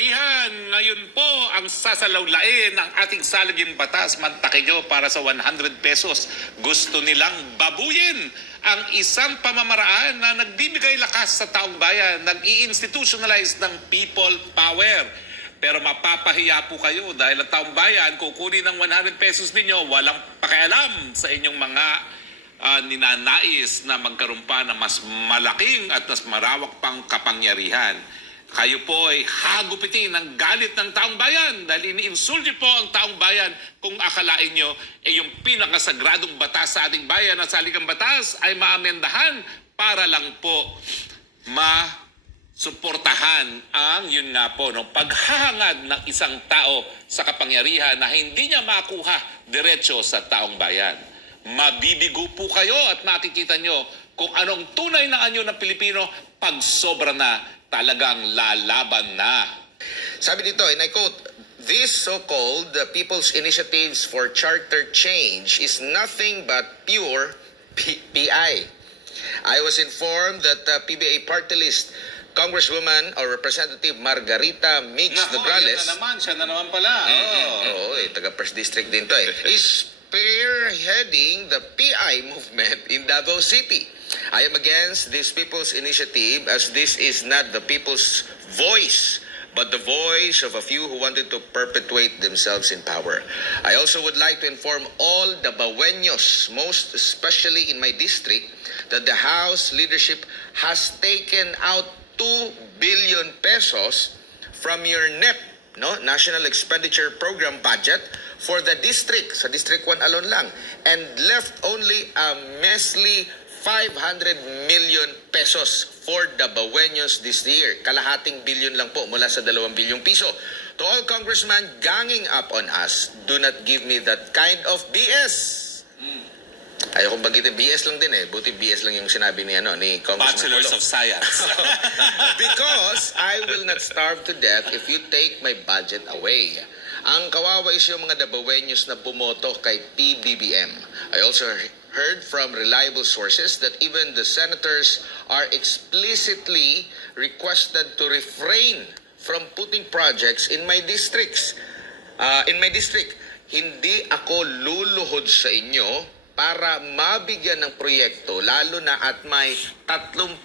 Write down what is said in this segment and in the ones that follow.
Ngayon po ang sasalawlain ng ating saliging batas, mantakin nyo para sa 100 pesos. Gusto nilang babuyin ang isang pamamaraan na nagbibigay lakas sa taong bayan, nag-i-institutionalize ng people power. Pero mapapahiya po kayo dahil ang taong bayan kukunin ng 100 pesos ninyo, walang pakialam sa inyong mga ninanais na magkaroon pa ng mas malaking at mas marawak pang kapangyarihan. Kayo po ay hagupitin ng galit ng taong bayan dahil ini-insulti po ang taong bayan kung akalain nyo yung pinakasagradong batas sa ating bayan at saligang batas ay maamendahan para lang po masuportahan ang yun nga po paghahangad ng isang tao sa kapangyarihan na hindi niya makuha diretso sa taong bayan. Mabibigo po kayo at makikita nyo kung anong tunay na anyo ng Pilipino pag sobra na, talagang lalaban na. Sabi dito, and I quote, "This so-called People's Initiatives for Charter Change is nothing but pure PI. I was informed that PBA party list Congresswoman or Representative Margarita Migs Nograles, siya na naman pala. taga First District din to is spearheading the PI movement in Davao City. I am against this people's initiative as this is not the people's voice, but the voice of a few who wanted to perpetuate themselves in power. I also would like to inform all Dabaweños, most especially in my district, that the House leadership has taken out 2 billion pesos from your NEP, National Expenditure Program budget for the district, sa District 1 alone lang, and left only a measly 500 million pesos for Dabaweños this year. Kalahating bilyon lang po mula sa 2 bilyong piso. To all congressmen ganging up on us, do not give me that kind of BS. Ayokong bagitin, BS lang din Buti BS lang yung sinabi ni Congressman Bachelors of Science. Because I will not starve to death if you take my budget away. Ang kawawa is yung mga Dabaweños na bumoto kay PBBM. I also heard from reliable sources that even the senators are explicitly requested to refrain from putting projects in my districts. Hindi ako luluhod sa inyo para mabigyan ng proyekto, lalo na at may 30%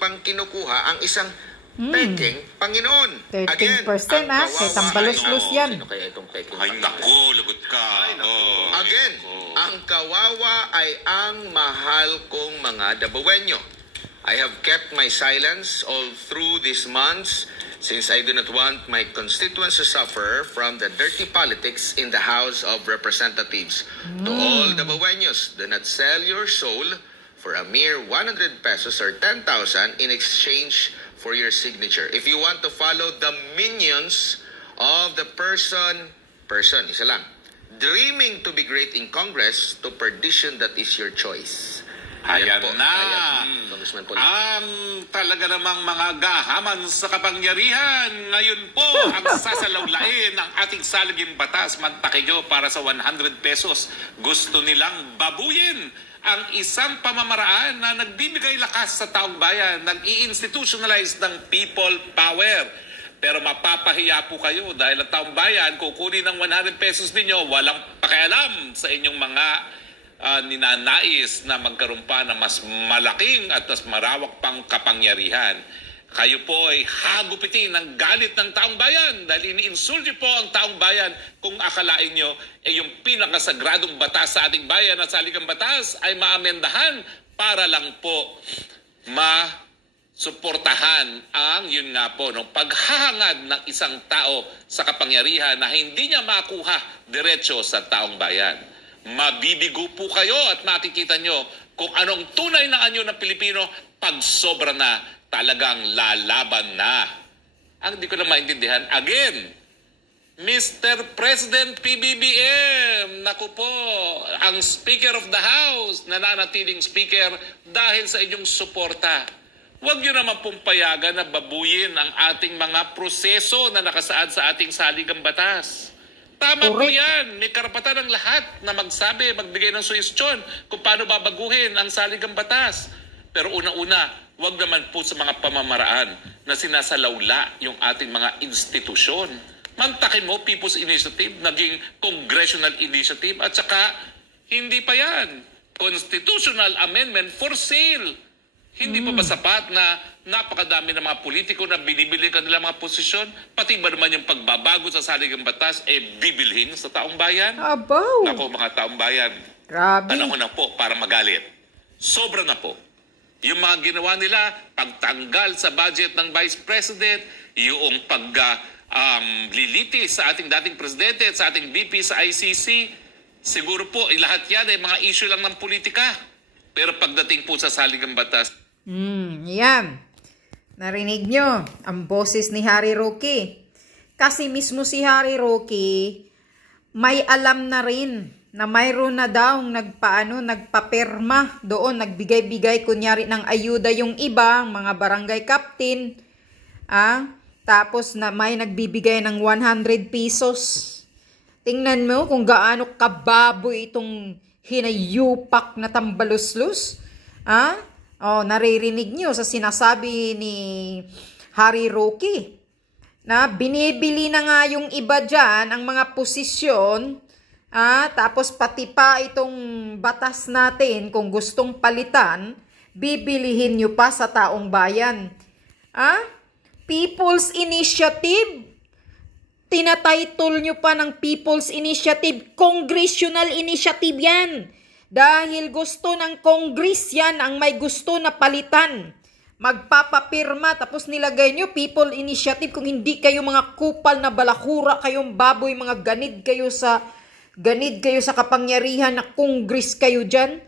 pang kinukuha ang isang peking Panginoon. 13%, kay tambalos-los yan. Sino kaya itong peking Ay, Panginoon? naku, lagot ka. Again, ang kawawa ay ang mahal kong mga Dabaweño. I have kept my silence all through these months since I do not want my constituents to suffer from the dirty politics in the House of Representatives. To all Dabaweños, do not sell your soul for a mere 100 pesos or 10,000 in exchange for your signature. If you want to follow the minions of the person, isa lang, dreaming to be great in Congress, to perdition, that is your choice. Ayan na. Congressman Paul. Ang talaga namang mga gahaman sa kapangyarihan. Ngayon po, ang sasalawlain ng ating saliging batas, mantakin nyo para sa 100 pesos. Gusto nilang babuyin ang isang pamamaraan na nagbibigay lakas sa taong bayan, nag-i-institutionalize ng people power. Pero mapapahiya po kayo dahil ang taong bayan kukunin ng 100 pesos ninyo, walang pakialam sa inyong mga ninanais na magkaroon pa ng mas malaking at mas marawak pang kapangyarihan. Kayo po ay hagupitin ng galit ng taong bayan dahil ini-insulti po ang taong bayan kung akalain nyo yung pinakasagradong batas sa ating bayan at saligang batas ay maamendahan para lang po masuportahan ang yun nga po paghahangad ng isang tao sa kapangyarihan na hindi niya makuha diretso sa taong bayan. Mabibigo po kayo at makikita nyo kung anong tunay na anyo ng Pilipino pag sobra na, talagang lalaban na. Ang di ko na maintindihan, again, Mr. President PBBM, naku po, ang Speaker of the House, nananatiling Speaker dahil sa inyong suporta. Huwag nyo naman pong payagan na babuyin ang ating mga proseso na nakasaad sa ating saligang batas. Tama po yan. May karapatan ng lahat na magsabi, magbigay ng suhestyon kung paano babaguhin ang saligang batas. Pero una-una, wag naman po sa mga pamamaraan na sinasalawla yung ating mga institusyon. Mantakin mo, People's Initiative, naging Congressional Initiative, at saka hindi pa yan. Constitutional Amendment for sale. Hindi pa ba sapat na napakadami ng mga politiko na binibili kanilang mga posisyon? Pati ba naman yung pagbabago sa saligang batas, bibilhin sa taong bayan? Abaw! Nako mga taong bayan, Grabe. panahon na po para magalit. Sobra na po. Yung mga ginawa nila, pagtanggal sa budget ng Vice President, yung liliti sa ating dating presidente at sa ating VP sa ICC, siguro po, lahat yan ay mga issue lang ng politika. Pero pagdating po sa saligang batas, Yan. Narinig nyo ang boses ni Harry Roque. Kasi mismo si Harry Roque may alam na rin na mayroon na daw nagpaperma doon, nagbigay-bigay kunyari ng ayuda yung iba, mga barangay captain. Tapos na may nagbibigay ng 100 pesos. Tingnan mo kung gaano kababoy itong hinayupak na tambaluslus. Naririnig nyo sa sinasabi ni Harry Roque na binibili na nga yung iba dyan ang mga posisyon, tapos pati pa itong batas natin kung gustong palitan, bibilihin nyo pa sa taong bayan. People's Initiative, tinatitle nyo pa ng People's Initiative, Congressional Initiative yan. Dahil gusto ng Congress yan ang may gusto na palitan. Magpapapirma tapos nilagay nyo People Initiative. Kung hindi kayo mga kupal na balakura, kayong baboy, mga ganid kayo sa kapangyarihan na Congress kayo dyan.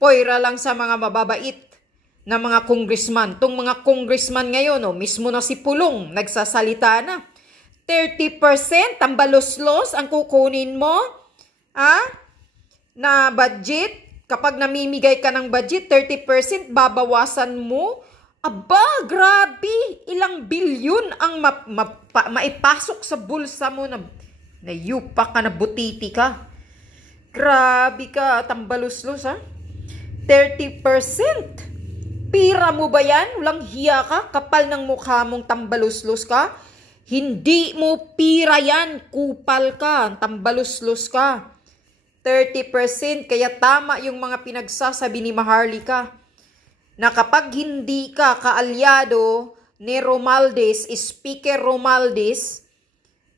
Poira lang sa mga mababait na mga congressman. Tong mga congressman ngayon, mismo na si Pulong, nagsasalita na. 30% ang baloslos ang kukunin mo. Na budget, kapag namimigay ka ng budget, 30% babawasan mo. Aba, grabe! Ilang bilyon ang maipasok sa bulsa mo na yupa ka na butiti ka. Grabe ka, tambaluslos 30%? Pira mo ba yan? Walang hiya ka? Kapal ng mukha mong tambaluslos ka? Hindi mo pira yan, kupal ka, tambaluslos ka. 30%, kaya tama yung mga pinagsasabi ni Maharlika na kapag hindi ka kaalyado ni Romualdez, Speaker Romualdez,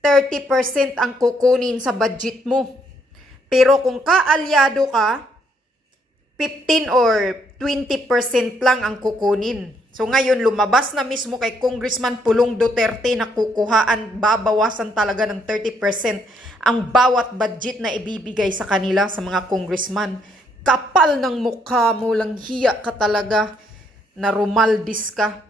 30% ang kukunin sa budget mo. Pero kung kaalyado ka, 15 or 20% lang ang kukunin. So ngayon, lumabas na mismo kay Congressman Pulong Duterte na kukuhaan, babawasan talaga ng 30% ang bawat budget na ibibigay sa kanila sa mga congressman. Kapal ng mukha mo, lang hiya ka talaga na Romualdez ka.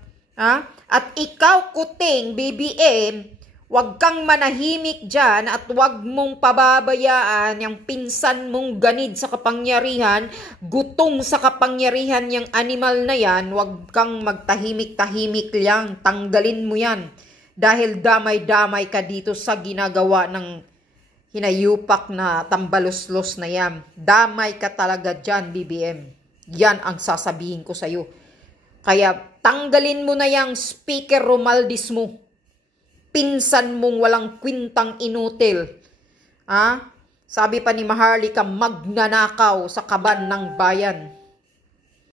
At ikaw, Kuting, BBM, wag kang manahimik dyan at wag mong pababayaan yung pinsan mong ganid sa kapangyarihan, gutom sa kapangyarihan yung animal na yan, wag kang magtahimik-tahimik lang, tanggalin mo yan. Dahil damay-damay ka dito sa ginagawa ng hinayupak na tambaluslos na yan. Damay ka talaga dyan, BBM. Yan ang sasabihin ko sa'yo. Kaya tanggalin mo na yung Speaker Romualdez mo. Pinsan mong walang kwintang inutil. Sabi pa ni Maharlika, magnanakaw sa kaban ng bayan.